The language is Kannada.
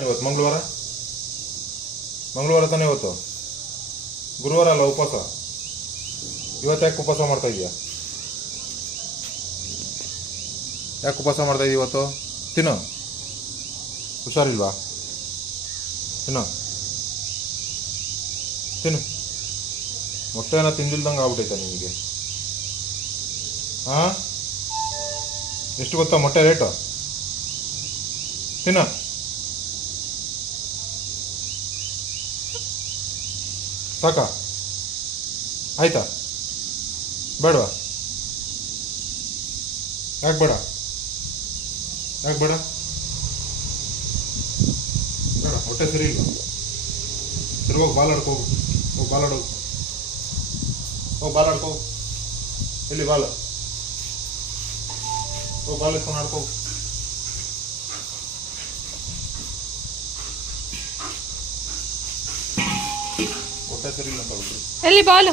ಇವತ್ತು ಮಂಗಳವಾರ ತಾನೇ ಇವತ್ತು. ಗುರುವಾರ ಅಲ್ಲ ಉಪವಾಸ. ಇವತ್ತು ಯಾಕೆ ಉಪವಾಸ ಮಾಡ್ತಾ ಇದೀಯಾ? ಯಾಕೆ ಉಪವಾಸ ಮಾಡ್ತಾ ಇದೀಯ ಇವತ್ತು? ತಿನ್ನು. ಹುಷಾರಿಲ್ವಾ? ತಿನ್ನು ತಿನ್ನು. ಮೊಟ್ಟೆನ ತಿಂದಿಲ್ದಂಗೆ ಆಗ್ಬಿಟ್ಟೈತೆ ನಿಮಗೆ. ಹಾಂ, ಎಷ್ಟು ಗೊತ್ತಾ ಮೊಟ್ಟೆ ರೇಟು? ತಿನ್ನ. ಸಾಕಾ? ಆಯ್ತಾ? ಬೇಡವಾ? ಯಾಕೆ ಬೇಡ? ಯಾಕೆ ಬೇಡ? ಬೇಡ, ಹೊಟ್ಟೆ ಸರಿ ಇಲ್ಲ. ಸರಿ, ಹೋಗಿ ಬಾಲಾಡ್ಕೋಗು. ಹೋಗಿ ಬಾಲಾಡೋಗು. ಹೋಗಿ ಬಾಲಾಡ್ಕೋಗು. ಎಲ್ಲಿ ಬಾಲ? ಹೋಗಿ ಬಾಲ್ ಇಸ್ಕೊಂಡು ಆಡ್ಕೋಗು. ಹೊಟ್ಟೆ ಸರಿ ಇಲ್ಲ ಅಂತ. ಎಲ್ಲಿ ಬಾಲು?